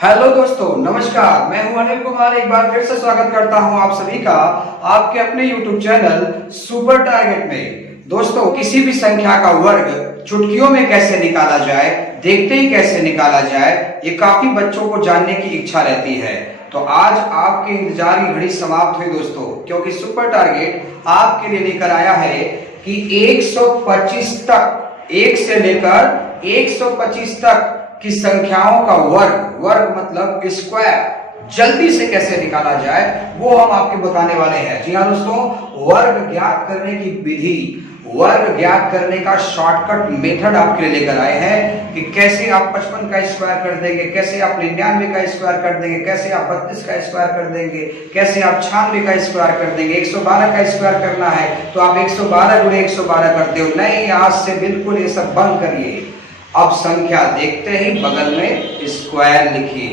Hello दोस्तों, नमस्कार। मैं हूं अनिल कुमार। एक बार फिर से स्वागत करता हूं आप सभी का आपके अपने YouTube चैनल सुपर टारगेट में। दोस्तों, किसी भी संख्या का वर्ग चुटकियों में कैसे निकाला जाए, देखते ही कैसे निकाला जाए, ये काफी बच्चों को जानने की इच्छा रहती है। तो आज आपके इंतजार की घड़ी समाप्त हुई दोस्तों, क्योंकि सुपर टारगेट आपके लिए लेकर आया है कि 125 तक, 1 से लेकर 125 तक की संख्याओं का वर्ग मतलब स्क्वायर जल्दी से कैसे निकाला जाए वो हम आपको बताने वाले हैं। जी हाँ दोस्तों, वर्ग ज्ञात करने की विधि, वर्ग ज्ञात करने का शॉर्टकट मेथड आपके लिए लेकर आए हैं कि कैसे आप 55 का स्क्वायर कर देंगे, कैसे आप 99 का स्क्वायर कर देंगे, कैसे आप 32 का स्क्वायर कर देंगे, कैसे आप 96 का स्क्वायर कर देंगे। 112 का स्क्वायर करना है तो आप 112 गुणे 112 करते हो। नहीं, आज से बिल्कुल ये सब बंद करिए। अब संख्या देखते ही बगल में स्क्वायर लिखिए।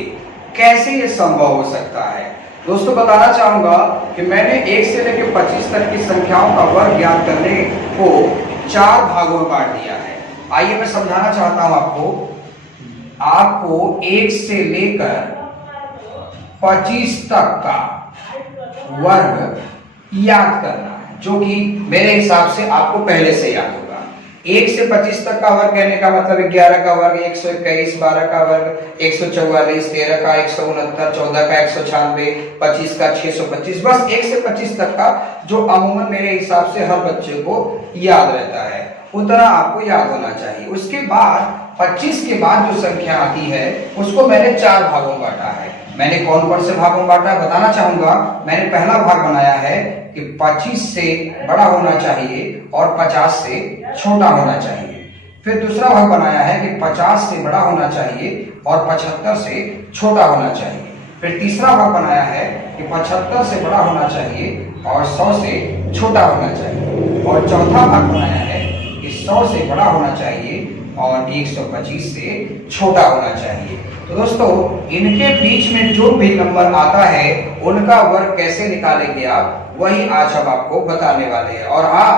कैसे ये संभव हो सकता है दोस्तों, बताना चाहूंगा कि मैंने 1 से लेकर 25 तक की संख्याओं का वर्ग ज्ञात करने को 4 भागों में बांट दिया है। आइए मैं समझाना चाहता हूं आपको 1 से लेकर 25 तक का वर्ग याद करना है, जो कि मेरे हिसाब से आपको पहले से याद होगा। 1 से 25 तक का वर्ग कहने का मतलब 11 का वर्ग 121, 12 का वर्ग 144, 13 का 169, 14 का 196, 25 का 625। बस 1 से 25 तक का जो अमूमन मेरे हिसाब से हर बच्चे को याद रहता है, उतना आपको याद होना चाहिए। उसके बाद 25 के बाद जो संख्या आती है उसको मैंने 4 भागों में बांटा है। मैंने कौन से भागों में बांटा है बताना चाहूंगा। मैंने पहला भाग बनाया है कि 25 से बड़ा होना चाहिए और 50 से छोटा होना चाहिए। फिर दूसरा भाग बनाया है कि 50 से बड़ा होना चाहिए और 75 से छोटा होना चाहिए। फिर तीसरा भाग बनाया है कि 75 से बड़ा होना चाहिए और 100 से छोटा होना चाहिए। और चौथा भाग बनाया है कि 100 से बड़ा होना चाहिए और 125 से छोटा होना चाहिए। तो दोस्तों, इनके बीच में जो भी नंबर आता है उनका वर्ग कैसे निकालेंगे आप, वही आज हम आपको बताने वाले हैं। और हाँ,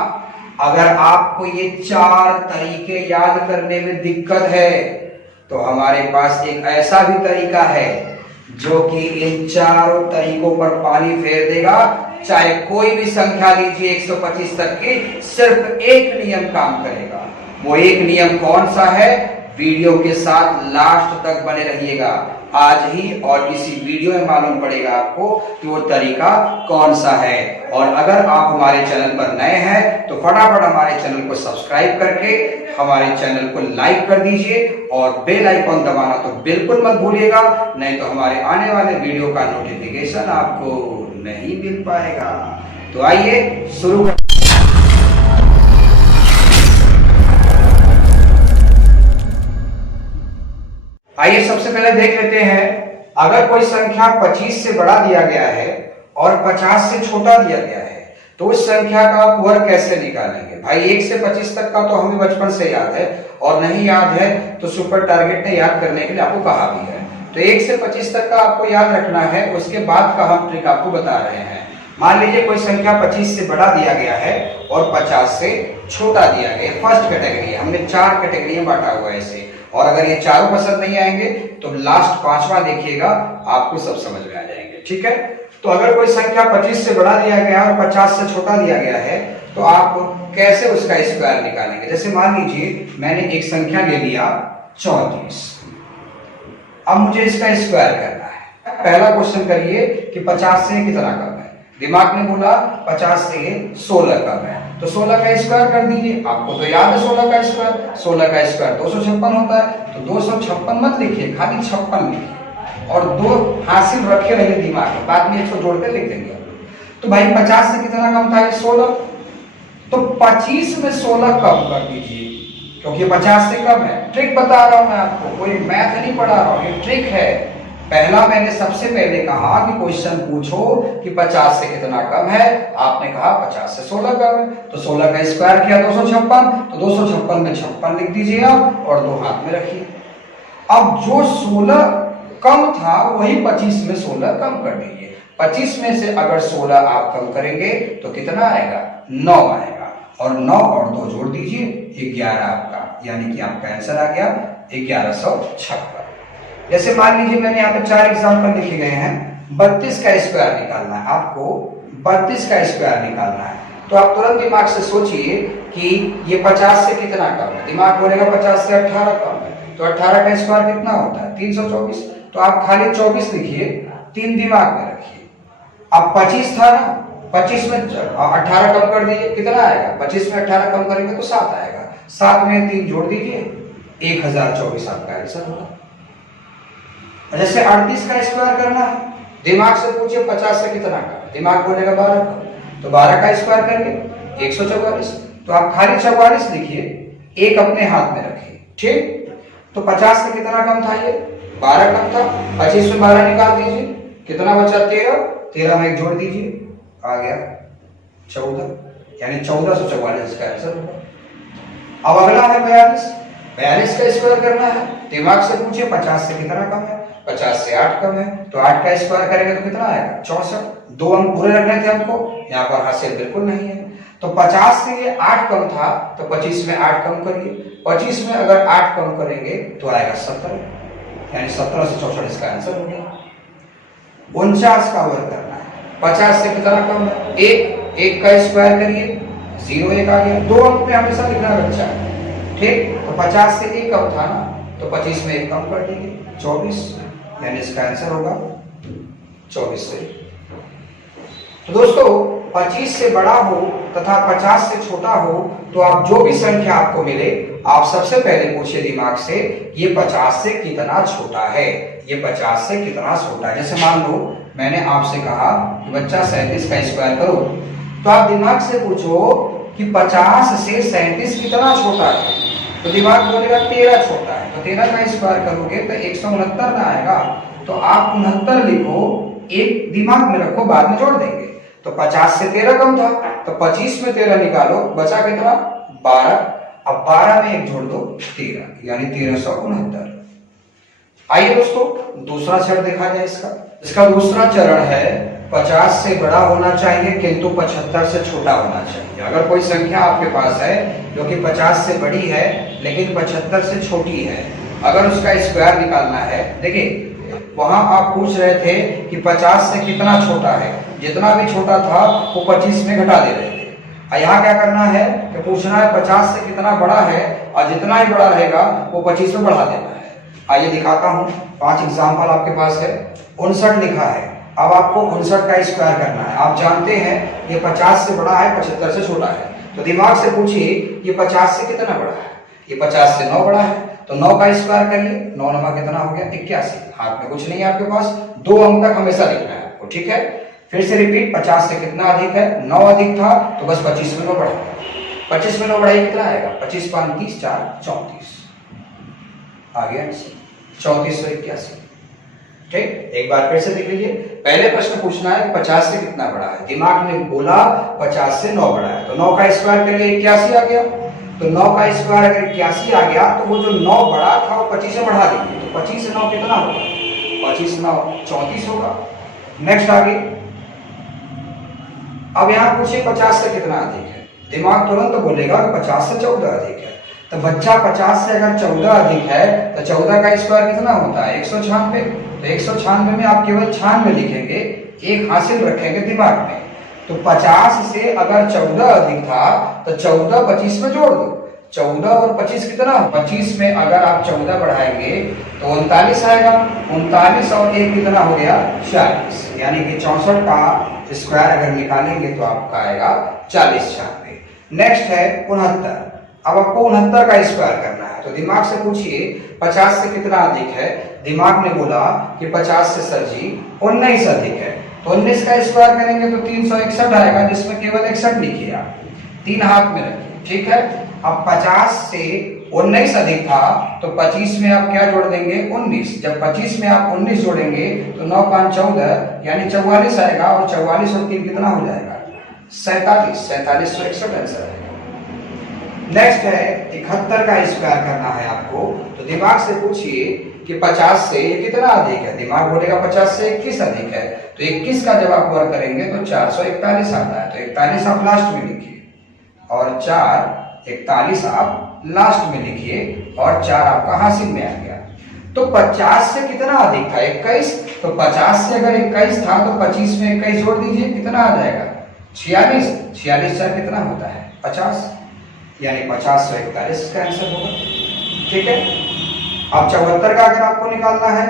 अगर आपको ये 4 तरीके याद करने में दिक्कत है तो हमारे पास एक ऐसा भी तरीका है जो कि इन चारों तरीकों पर पानी फेर देगा। चाहे कोई भी संख्या लीजिए 125 तक की, सिर्फ एक नियम काम करेगा। वो एक नियम कौन सा है, वीडियो के साथ लास्ट तक बने रहिएगा। आज ही और इसी वीडियो में मालूम पड़ेगा आपको कि वो तरीका कौन सा है। और अगर आप हमारे चैनल पर नए हैं तो फटाफट हमारे चैनल को सब्सक्राइब करके हमारे चैनल को लाइक कर दीजिए और बेल आइकॉन दबाना तो बिल्कुल मत भूलिएगा, नहीं तो हमारे आने वाले वीडियो का नोटिफिकेशन आपको नहीं मिल पाएगा। तो आइए शुरू कर। आइए सबसे पहले देख लेते हैं, अगर कोई संख्या 25 से बड़ा दिया गया है और 50 से छोटा दिया गया है तो उस संख्या का आप वर्ग कैसे निकालेंगे। भाई 1 से 25 तक का तो हमें बचपन से याद है, और नहीं याद है तो सुपर टारगेट ने याद करने के लिए आपको कहा भी है। तो 1 से 25 तक का आपको याद रखना है, उसके बाद का हम ट्रिक आपको बता रहे हैं। मान लीजिए कोई संख्या 25 से बड़ा दिया गया है और 50 से छोटा दिया गया। फर्स्ट कैटेगरी, हमने 4 कैटेगरी में बांटा हुआ है इसे। और अगर ये चारों पसंद नहीं आएंगे तो लास्ट 5वां देखिएगा, आपको सब समझ में आ जाएंगे। ठीक है, तो अगर कोई संख्या 25 से बड़ा दिया गया और 50 से छोटा दिया गया है तो आप कैसे उसका स्क्वायर निकालेंगे। जैसे मान लीजिए मैंने एक संख्या ले लिया 34, अब मुझे इसका स्क्वायर करना है। पहला क्वेश्चन करिए कि 50 से कितना कम है। दिमाग ने बोला 50 से 16 कम है, तो 16 का स्क्वायर कर दीजिए। आपको तो याद है 16 का स्क्वायर, 16 का स्क्वायर 256 होता है। तो 256 मत लिखिए, खाली 56 लिखिए और 2 हासिल रखे रहिए दिमाग में, बाद में 100 जोड़ के लिख देंगे। तो भाई 50 से कितना कम था, 16, तो 25 में 16 कम कर दीजिए, क्योंकि 50 से कम है। ट्रिक बता रहा हूं मैं आपको, कोई मैथ नहीं पढ़ा रहा हूं, ये ट्रिक है। पहला मैंने सबसे पहले कहा कि क्वेश्चन पूछो कि 50 से कितना कम है, आपने कहा 50 से 16 कम है, तो 16 का स्क्वायर किया 256, तो 256 में 56 लिख दीजिए आप और 2 हाथ में रखिए। अब जो 16 कम था वही 25 में 16 कम कर दीजिए। 25 में से अगर 16 आप कम करेंगे तो कितना आएगा, 9 आएगा, और 9 और 2 जोड़ दीजिए 11 आपका, यानी कि आपका आंसर आ गया 1156। जैसे मान लीजिए मैंने यहाँ पे 4 एग्जाम्पल लिखे गए हैं। 32 का स्क्वायर निकालना है आपको, 32 का स्क्वायर निकालना है। तो आप तुरंत दिमाग से सोचिए कि ये 50 से कितना कम है। दिमाग बोलेगा 50 से 18 कम है, तो 18 का स्क्वायर कितना होता है? 324। तो आप खाली 24 लिखिए, 3 दिमाग में रखिए। अब 25 था ना, 25 में 18 कम कर दीजिए, कितना आएगा? 25 में 18 कम करेंगे तो 7 आएगा। 7 में 3 जोड़ दीजिए, 1024 आपका आंसर होगा। जैसे 38 का स्क्वायर करना है, दिमाग से पूछिए 50 से कितना कम, दिमाग बोलेगा 12 कम, तो 12 का स्क्वायर करेंगे 144। तो आप खाली 44 लिखिए, एक अपने हाथ में रखिए, ठीक। तो 50 से कितना कम था? ये 12 कम था। 25 में 12 निकाल दीजिए, कितना बचा? 13। 13 में 1 जोड़ दीजिए, आ गया 14, यानी 1444 का आंसर होगा। अब अगला है 42। 42 का स्क्वायर करना है, दिमाग से पूछिए 50 से कितना कम है? 50 से 8 कम है, तो 8 का स्क्वायर करेंगे तो कितना आएगा? 64। 2 अंक पूरे रखने थे हमको, यहाँ पर हासिल बिल्कुल नहीं है। तो 50 से ये 8 कम था, तो 25 में 8 कम करिए। 25 में अगर 8 कम करेंगे तो आएगा 17, यानी 17 से 64 इसका आंसर हो गया। 49 का वर्ग करना है, 50 से कितना कम है? 1 का स्क्वायर करिए, 0 1 आ गया। 2 अंक में हमेशा लिखना बच्चा है, ठीक। तो 50 से 1 कम था ना, तो 25 में 1 कम कर दीजिए, 24, यानी इसका आंसर होगा 24 से। तो दोस्तों 25 से बड़ा हो तथा 50 से छोटा हो तो आप जो भी संख्या आपको मिले, आप सबसे पहले पूछिए दिमाग से, ये 50 से कितना छोटा है? ये 50 से कितना छोटा है? जैसे मान लो मैंने आपसे कहा कि बच्चा 37 का स्क्वायर करो, तो आप दिमाग से पूछो कि 50 से 37 कितना छोटा है? तो दिमाग बोलेगा 13 छोटा है। तो 13 का स्क्वायर करोगे तो 169 ना आएगा। तो आप 69 लिखो, एक दिमाग में रखो, बाद में जोड़ देंगे। तो 50 से 13 कम था, तो 25 में 13 निकालो, बचा कितना? 12। अब 12 में 1 जोड़ दो, 13, यानी 1369। आइए दोस्तों दूसरा चरण देखा जाए। इसका दूसरा चरण है 50 से बड़ा होना चाहिए किंतु 75 से छोटा होना चाहिए। अगर कोई संख्या आपके पास है जो कि 50 से बड़ी है लेकिन 75 से छोटी है, अगर उसका स्क्वायर निकालना है, देखिए वहां आप पूछ रहे थे कि 50 से कितना छोटा है, जितना भी छोटा था वो 25 में घटा दे रहे थे। यहाँ क्या करना है कि पूछना है 50 से कितना बड़ा है, और जितना ही बड़ा रहेगा वो 25 में बढ़ा देना है। आइए दिखाता हूँ, 5 एग्जाम्पल आपके पास है। 59 लिखा है, अब आपको 59 का स्क्वायर करना है। आप जानते हैं ये 50 से बड़ा है, 75 से छोटा है। तो दिमाग से पूछिए ये 50 से कितना बड़ा है? ये 50 से 9 बड़ा है, तो 9 का स्क्वायर करिए। 9 नमा कितना हो गया? 81। हाथ में कुछ नहीं है आपके पास, 2 अंक तक हमेशा लिखना है आपको, ठीक है। फिर से रिपीट, 50 से कितना अधिक है? 9 अधिक था, तो बस 25 में 9 बढ़ा। 25 में 9 बढ़ाइए, कितना आएगा? 25 5 30 4 34 आ गया 3481। ठीक, एक बार फिर से देख लीजिए। पहले प्रश्न पूछना है 50 से कितना बड़ा है, दिमाग में बोला 50 से 9 बड़ा है, तो 9 का स्क्वायर करिए, 81 आ गया। तो 9 का स्क्वायर अगर 81 आ गया तो वो जो 9 बड़ा था वो 25 से बढ़ा दीजिए, तो 25 से 9 कितना होगा? 25 9 34 होगा। नेक्स्ट आगे, अब यहाँ पूछिए 50 से कितना अधिक है, दिमाग तुरंत तो बोलेगा कि 50 से 14 अधिक है। तो बच्चा 50 से अगर 14 अधिक है तो 14 का स्क्वायर कितना होता है? 196। तो 196 में आप केवल 96 लिखेंगे, एक हासिल रखेंगे दिमाग में। तो 50 से अगर 14 अधिक था तो 14 25 में जोड़ दो, 14 और 25 कितना? 25 में अगर आप 14 बढ़ाएंगे तो 39 आएगा। 39 और 1 कितना हो गया? 40, यानी कि 64 का स्क्वायर अगर निकालेंगे तो आपका आएगा 40 96। नेक्स्ट है 69। अब आपको 69 का स्क्वायर करना है, तो दिमाग से पूछिए 50 से कितना अधिक है, दिमाग ने बोला कि 50 से सर जी 19 अधिक है। तो 19 का स्क्वायर करेंगे तो 361 आएगा, जिसमें केवल 61 लिखिए आप, 3 हाथ में रखिए, ठीक है। अब 50 से 19 अधिक था तो 25 में आप क्या जोड़ देंगे? 19। जब 25 में आप 19 जोड़ेंगे तो 9 5 14, यानी 44 आएगा, और 44 और 3 कितना हो जाएगा? 47, 4761 आंसर है। नेक्स्ट है 71 का स्क्वायर करना है आपको, तो दिमाग से पूछिए कि 50 से ये कितना अधिक है, दिमाग बोलेगा 50 से 21 अधिक है। तो 21 का जब आप वर्ग करेंगे तो 441 आता है, तो 41 आप लास्ट में लिखिए, और 4 41 आप लास्ट में लिखिए, और 4 आपका हासिल में आ गया। तो 50 से कितना अधिक था? 21। तो 50 से अगर 21 था तो 25 में 21 जोड़ दीजिए, कितना आ जाएगा? 46। 46 चार कितना होता है? 50, यानी 50 और 41 का आंसर होगा। ठीक है। अब 74 का अगर आपको निकालना है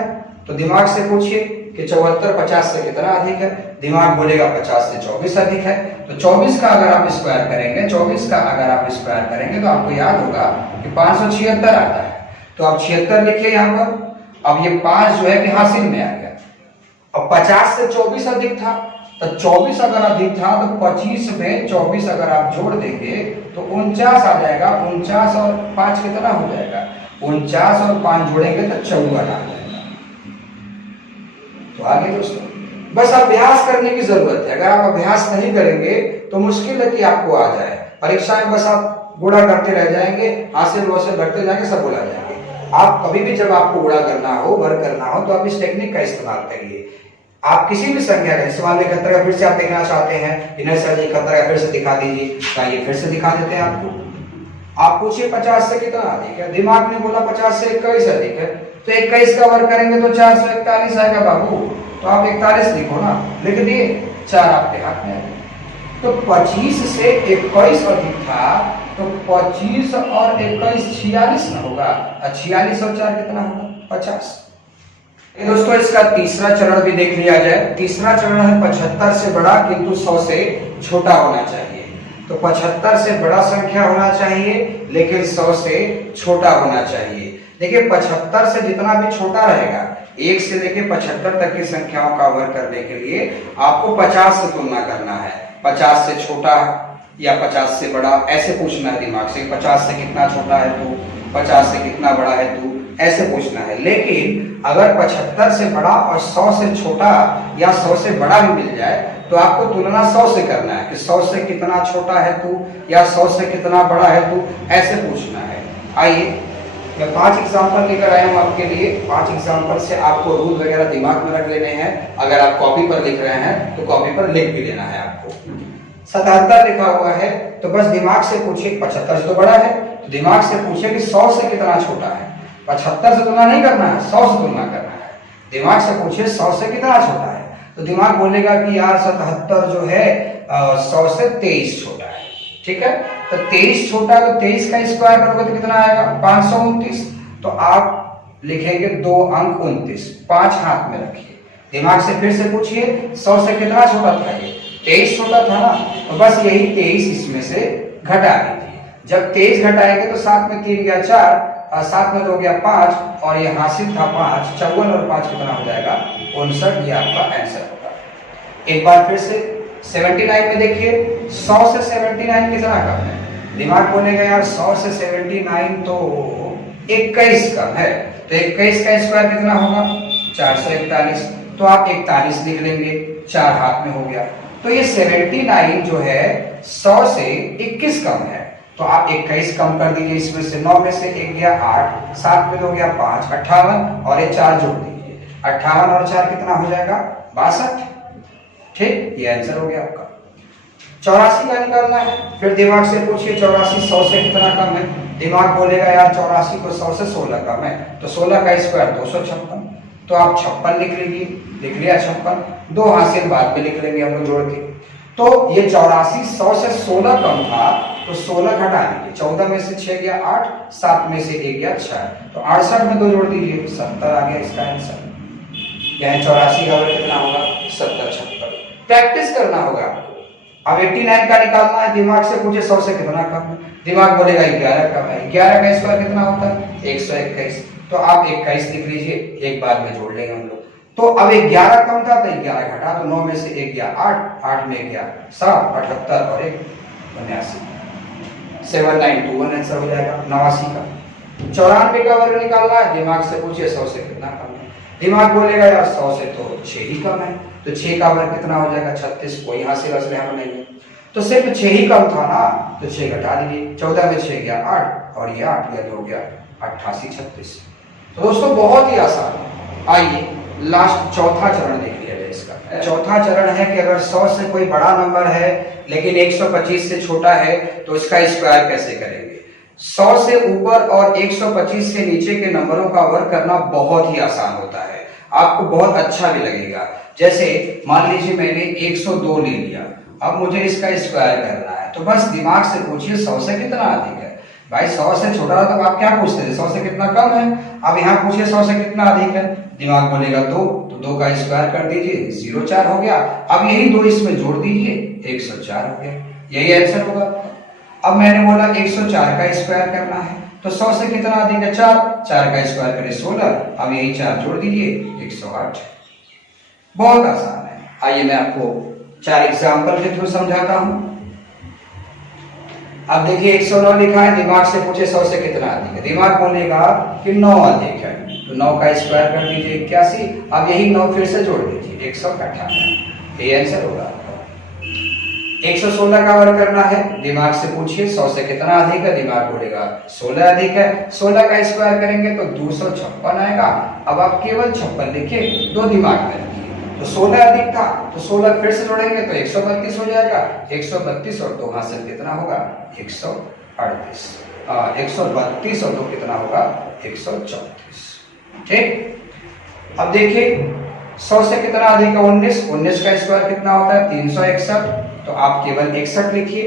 तो दिमाग से पूछिए कि 74 50 से कितना अधिक है? दिमाग बोलेगा 50 से 24 अधिक है। तो 24 का अगर आप स्क्वायर करेंगे, 24 का अगर आप स्क्वायर करेंगे तो आपको याद होगा कि 576 आता है। तो आप 76 लिखिए यहाँ पर। अब ये 5 जो है कि हासिल में आ गया। अब 50 से 24 अधिक था, तो 24 अगर अधिक था तो 25 में 24 अगर आप जोड़ देंगे तो 49 आ जाएगा। 49 और 5 कितना हो जाएगा? 49 और 5 जोड़ेंगे तो 54 आ जाएगा। तो आगे दोस्तों बस अभ्यास करने की जरूरत है। अगर आप अभ्यास नहीं करेंगे तो मुश्किल है कि आपको आ जाए। परीक्षा में बस आप गुणा करते रह जाएंगे, हासिल वहासिल करते जाएंगे, सब भुला जाएंगे। आप कभी भी जब आपको गुणा करना हो, वर्ग करना हो, तो आप इस टेक्निक का इस्तेमाल करिए। आप किसी भी संख्या का इस्तेमाल 71 का फिर से आप देखना चाहते हैं, इन्हें सर 71 का फिर से दिखा दीजिए, चाहिए फिर से दिखा देते हैं आपको। आप पूछिए 50 से कितना अधिक है? दिमाग ने बोला 50 से 21 अधिक है, तो 21 का वर्ग करेंगे तो 441 आएगा बाबू। तो आप 41 लिखो ना, लिख दिए, 4 आपके हाथ में है। तो 25 से 21 अधिक था, तो 25 और 21 46 ना होगा, और 46 और 4 कितना होगा? 50। दोस्तों इसका तीसरा चरण भी देख लिया जाए। तीसरा चरण है 75 से बड़ा किंतु 100 से छोटा होना चाहिए। तो 75 से बड़ा संख्या होना चाहिए लेकिन 100 से छोटा होना चाहिए। देखिए 75 से जितना भी छोटा रहेगा, 1 से लेके 75 तक की संख्याओं का वर्ग करने के लिए आपको 50 से तुलना करना है। 50 से छोटा या 50 से बड़ा, ऐसे पूछना है दिमाग से। 50 से कितना छोटा है तू, 50 से कितना बड़ा है तू, ऐसे पूछना है। लेकिन अगर 75 से बड़ा और 100 से छोटा या 100 से बड़ा भी मिल जाए तो आपको तुलना 100 से करना है कि 100 से कितना छोटा है तू या 100 से कितना बड़ा है तू, ऐसे पूछना है। आइए मैं 5 एग्जाम्पल लेकर आया हूं आपके लिए। 5 एग्जाम्पल से आपको रूल वगैरह दिमाग में रख लेने हैं। अगर आप कॉपी पर लिख रहे हैं तो कॉपी पर लिख भी लेना है आपको। 77 लिखा हुआ है तो बस दिमाग से पूछिए, 75 तो बड़ा है, तो दिमाग से पूछिए कि 100 से कितना छोटा है। 75 से तुलना नहीं करना है, 100 से तुलना करना है। दिमाग से पूछिए 100 से कितना छोटा है, तो दिमाग बोलेगा कि यार 77 जो है 100 से 23 छोटा है। ठीक है, तो 23 छोटा, तो 23 का स्क्वायर करोगे तो कितना आएगा? 529। तो आप लिखेंगे 2 अंक 29, 5 हाथ में रखिए। दिमाग से फिर से पूछिए 100 से कितना छोटा था? ये 23 छोटा था ना, तो बस यही 23 इसमें से घटा दीजिए। जब 23 घटाएंगे तो 7 में 3 गया 4, 7 में 2 गया 5, और ये हासिल था 5। 54 और 5 कितना हो जाएगा? 59। ये आपका आंसर होगा। एक बार फिर से 79 में देखिए, 100 से 79 कितना कम है? दिमाग बोलेगा यार 100 से 79 तो 21 कम है, तो 21 का स्क्वायर कितना होगा? 441। तो आप 41 लिख लेंगे, 4 हाथ में हो गया। तो ये 79 जो है 100 से 21 कम है, तो आप 21 कम कर दीजिए। इसमें से 9 में से 1 गया 8, 7 में 2 गया 5, 58, और ये 4 जोड़ दीजिए। 58 और 4 कितना हो जाएगा? 62। ठीक, ये आंसर हो गया आपका। 84 का निकालना है। फिर दिमाग से पूछिए 84 100 से कितना कम है? दिमाग बोलेगा यार 84 को 100 से 16 कम है, तो 16 का स्क्वायर 256। तो आप 56 लिख लीजिए, लिख लिया 56। 2 हासिल बाद में लिख लेंगे हम लोग जोड़ के। तो ये 84 100 से 16 कम था, तो 16 घटा दीजिए। 14 में से 6 गया 8, 7 में से 1 गया 6, तो 68 में 2 जोड़ दीजिए, 70 आ गया इसका आंसर। यानी 84 का वर्ग कितना होगा? 70 76। प्रैक्टिस करना होगा आपको। अब 89 का निकालना है। दिमाग से पूछे 100 से कितना कम है? दिमाग बोलेगा 11 कम है। 11 का स्क्वायर कितना होता है? 121। तो आप 21 लिख लीजिए, एक बार में जोड़ लेंगे हम लोग। तो अब 11 कम था तो 11 घटा, तो 9 में से 1 गया 8, 8 में गया 7, 78 और 1 79। 7921 आंसर हो जाएगा 89 का। 94 का वर्ग निकालना है। दिमाग से पूछिए 100 से कितना कम है? दिमाग बोलेगा यार 100 से तो 6 ही कम है, तो 6 का वर्ग कितना हो जाएगा? 36। कोई हासिल असले यहाँ पर नहीं है, तो सिर्फ 6 ही कम था ना, तो 6 घटा दीजिए। 14 में 6 गया 8, और ये 8 या 2 गया 88 36। तो दोस्तों बहुत ही आसान है। आइए लास्ट चौथा चरण देख लिया जाए इसका। चौथा चरण है कि अगर 100 से कोई बड़ा नंबर है लेकिन 125 से छोटा है तो इसका स्क्वायर कैसे करेंगे। 100 से ऊपर और 125 से नीचे के नंबरों का वर्क करना बहुत ही आसान होता है, आपको बहुत अच्छा भी लगेगा। जैसे मान लीजिए मैंने 102 ले लिया, अब मुझे इसका स्क्वायर करना है, तो बस दिमाग से पूछिए 100 से कितना अधिक है। भाई 100 से छोटा तो आप क्या पूछते थे, 100 से कितना कम है। अब यहाँ पूछिए 100 से कितना अधिक है, दिमाग बोलेगा 2, तो 2 का स्क्वायर कर दीजिए, 0,4 हो गया। अब यही 2 इसमें जोड़ दीजिए, 104 हो गया, यही आंसर होगा। अब मैंने बोला 104 का स्क्वायर करना है, तो 100 से कितना अधिक है, 4, 4 का स्क्वायर करें 16, अब यही 4 जोड़ दीजिए, 108। बहुत आसान है। आइए मैं आपको 4 एग्जाम्पल के थ्रू समझाता हूं। अब देखिए 109 लिखा है, दिमाग से पूछे 100 से कितना अधिक है, दिमाग बोलेगा कि 9 अधिक है, तो 9 का स्क्वायर कर दीजिए 81, अब यही 9 फिर से जोड़ दीजिए 158, ये आंसर होगा। 116 का वर्क करना है, दिमाग से पूछिए 100 से कितना अधिक है, दिमाग बोलेगा 16 अधिक है, 16 का स्क्वायर करेंगे तो 256 आएगा। अब आप केवल 56 लिखिए, 2 दिमाग में रखिए, तो 16 अधिक था तो 16 फिर से जोड़ेंगे तो 132 हो जाएगा, 132 और 2 हासिल कितना होगा, 138, 132 और 2 कितना होगा, 134। ठीक, अब देखिए 100 से कितना अधिक है, 19, 19 का स्क्वायर कितना होता है, 361, तो आप केवल 61 लिखिए,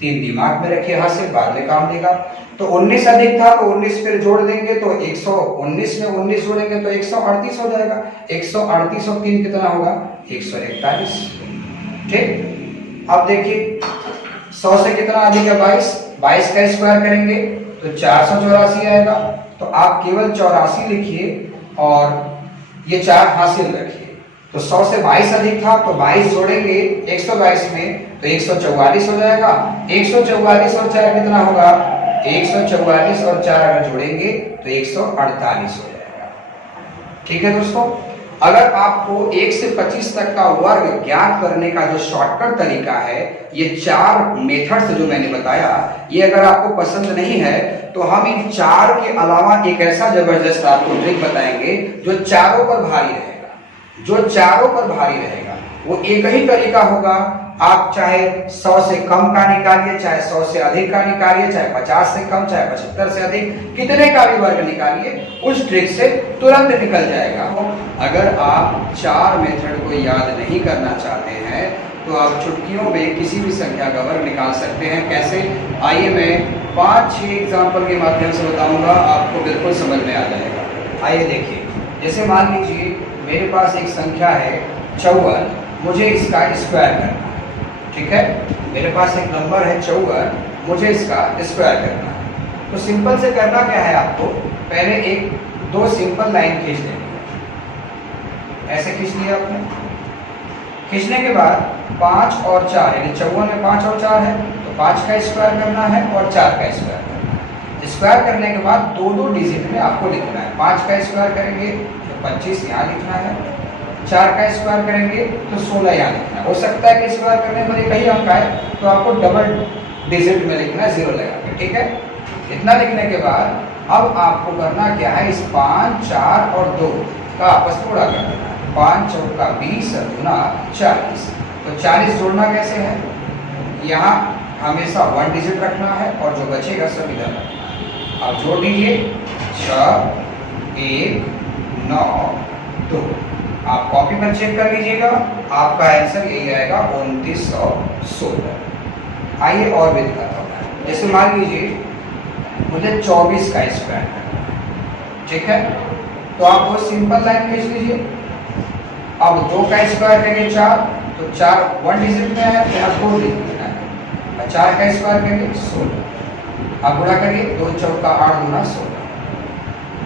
3 दिमाग में रखिए, हासिल बाद में काम देगा। तो 19 अधिक था तो 19 फिर जोड़ देंगे तो 119 में 19 जोड़ेंगे तो 138 हो जाएगा, 138 और 3 कितना होगा, 141। ठीक, अब देखिए 100 से कितना अधिक है, 22, 22 का स्क्वायर करेंगे तो 484 आएगा, तो आप केवल 84 लिखिए और ये 4 हासिल रखिए। तो 100 से 22 अधिक था तो 22 जोड़ेंगे 122 में तो 144 हो जाएगा, 144 और 4 कितना होगा, 144 और 4 अगर जोड़ेंगे तो 148 हो जाएगा। ठीक है दोस्तों, अगर आपको 1 से 25 तक का वर्ग ज्ञात करने का जो शॉर्टकट तरीका है, ये 4 मेथड्स जो मैंने बताया, ये अगर आपको पसंद नहीं है तो हम इन 4 के अलावा एक ऐसा जबरदस्त आपको ट्रिक बताएंगे जो चारों पर भारी रहेगा, जो चारों पर भारी रहेगा। वो एक ही तरीका होगा, आप चाहे 100 से कम का निकालिए, चाहे 100 से अधिक का निकालिए, चाहे 50 से कम, चाहे 75 से अधिक, कितने का भी वर्ग निकालिए, उस ट्रिक से तुरंत निकल जाएगा। अगर आप 4 मेथड को याद नहीं करना चाहते हैं तो आप चुटकियों में किसी भी संख्या का वर्ग निकाल सकते हैं। कैसे, आइए मैं 5-6 एग्जाम्पल के माध्यम से बताऊंगा, आपको बिल्कुल समझ में आ जाएगा। आइए देखिए, जैसे मान लीजिए मेरे पास एक संख्या है 54, मुझे इसका स्क्वायर करना है। ठीक है, मेरे पास एक नंबर है 54, मुझे इसका स्क्वायर करना है। तो सिंपल से करना क्या है, आपको पहले 1-2 सिंपल लाइन खींच लेनी है, ऐसे खींच लिया आपने। खींचने के बाद 5 और 4, यानी 54 में 5 और 4 है तो 5 का स्क्वायर करना है और 4 का स्क्वायर करना है। स्क्वायर करने के बाद 2-2 डिजिट में आपको लिखना है। 5 का स्क्वायर करेंगे तो 25 यहाँ लिखना है, 4 का स्क्वायर करेंगे तो 16 यहाँ लिखना है। हो सकता है कि स्क्वायर करने में कहीं अंक आए तो आपको डबल डिजिट में लिखना है, 0 लगा के। ठीक है, इतना लिखने के बाद अब आपको करना क्या है, इस 5, 4 और 2 का आपस में गुणा करना है। 5 चौका 20 गुना 40, तो 40 जोड़ना कैसे है, यहाँ हमेशा 1 डिजिट रखना है और जो बचेगा सब इधर रखना है। आप जोड़ दीजिए 6, 1, 9, 2। आप कॉपी पर चेक कर लीजिएगा, आपका आंसर यही आएगा, 2916। आइए और भी दिखाता हूँ। जैसे मान लीजिए मुझे 24 का स्क्वायर करना है। ठीक है, तो आप वो सिंपल लाइन खींच लीजिए। अब 2 का स्क्वायर करेंगे 4, तो 4 1 डिजिट में है तो यहाँ 2 डिजिट में है, और 4 का स्क्वायर करेंगे 16। अब गुणा करिए, 2 चौका 8 गुना 16,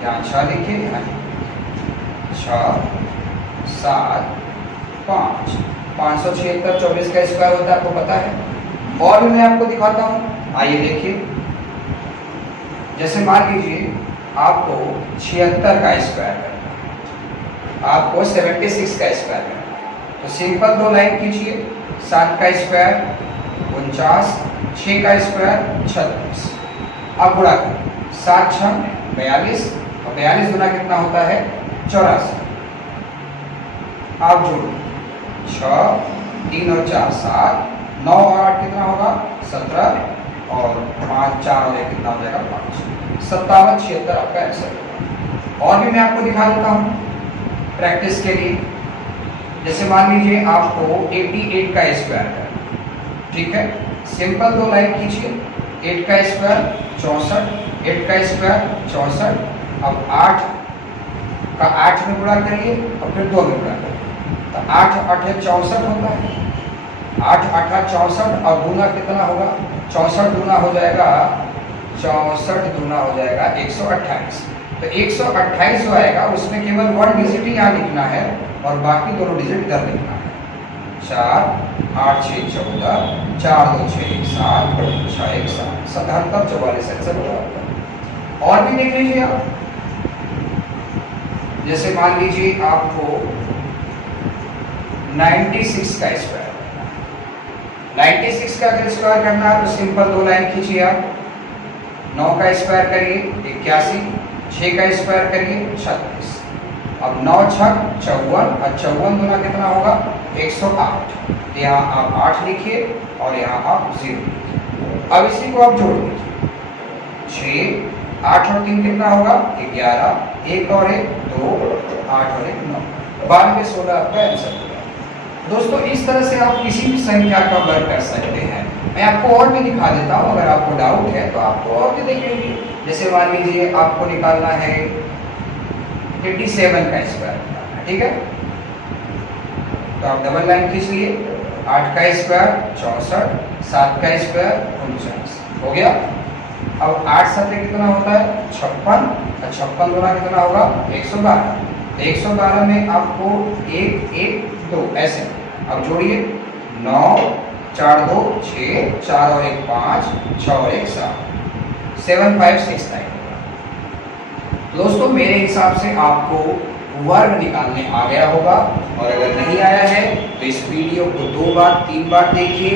यहाँ 6 लिखिए, यहाँ 6, 7, 5, 576, 24 का स्क्वायर होता है, आपको पता है। और भी मैं आपको दिखाता हूँ, आइए देखिए। जैसे मान लीजिए आपको 76 का स्क्वायर करना है, आपको 76 का स्क्वायर करना है, तो सिंपल 2 लाइन खींचिए। 7 का स्क्वायर 49, 6 का स्क्वायर 36। अब गुणा करें, 7 6 42, और 42 गुना कितना होता है, 84। आप जोड़ो 6, 3 और 4 7, 9 और 8 कितना होगा, 17, और 5 4 और 1 कितना हो जाएगा 5, 57 76 आपका आंसर होगा। और भी मैं आपको दिखा देता हूँ प्रैक्टिस के लिए। जैसे मान लीजिए आपको 88 का स्क्वायर है, ठीक है, सिंपल 2 लाइन खींचिए। 8 का स्क्वायर 64, 8 का स्क्वायर 64, अब 8 का 8 में गुणा करिए और फिर 2 में गुणा करिए, तो 8 8 64 होता है, 8 8 64 और दूना कितना होगा, 64 दूना हो जाएगा, 64 दूना हो जाएगा 128। तो 128 जो आएगा उसमें केवल 1 डिजिट ही यहाँ लिखना है और बाकी दोनों डिजिट इधर लिखना है। 4 8 6 14, 4 2 6 1 7, 6 1 7, 77 44 आंसर होगा। और भी देख लीजिए आप, जैसे मान लीजिए आपको 96 का स्क्वायर, 96 का अगर स्क्वायर करना है तो सिंपल 2 लाइन खींचिए आप। 9 का स्क्वायर करिए 81, 6 का स्क्वायर करिए 36, अब 9 6 54 और 54 गुना कितना होगा 108। यहाँ आप 8 लिखिए और यहाँ आप 0 लिखिए। अब इसी को आप जोड़ लीजिए, 6 8 और 3 कितना होगा 11, 1 और 1 2, 8 और 1 9, 92 16 आपका आंसर होगा। दोस्तों इस तरह से आप किसी भी संख्या का वर्ग कर सकते हैं। मैं आपको और भी दिखा देता हूँ, अगर आपको डाउट है तो आपको और भी देख लीजिए। जैसे मान लीजिए आपको निकालना है 87 का स्क्वायर, ठीक है, तो आप डबल लाइन खींच लिए। 8 का स्क्वायर 64, 7 का स्क्वायर 49 हो गया। अब 8 7 कितना होता है 56, और 56 गुना कितना होगा 112। तो 112 में आपको 1 1 2 ऐसे, अब जोड़िए 9 4 2 6, 4 और 1 5, 6 और 1 7, 7 5 6 9। दोस्तों मेरे हिसाब से आपको वर्ग निकालने आ गया होगा, और अगर नहीं आया है तो इस वीडियो को 2 बार 3 बार देखिए,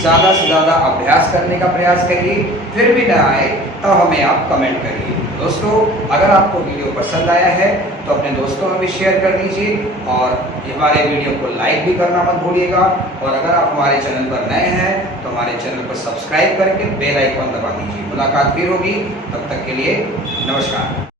ज़्यादा से ज़्यादा अभ्यास करने का प्रयास करिए। फिर भी ना आए तो हमें आप कमेंट करिए। दोस्तों अगर आपको वीडियो पसंद आया है तो अपने दोस्तों में भी शेयर कर दीजिए, और हमारे वीडियो को लाइक भी करना मत भूलिएगा। और अगर आप हमारे चैनल पर नए हैं तो हमारे चैनल को सब्सक्राइब करके बेल आइकन दबा दीजिए। मुलाकात फिर होगी, तब तक के लिए नमस्कार।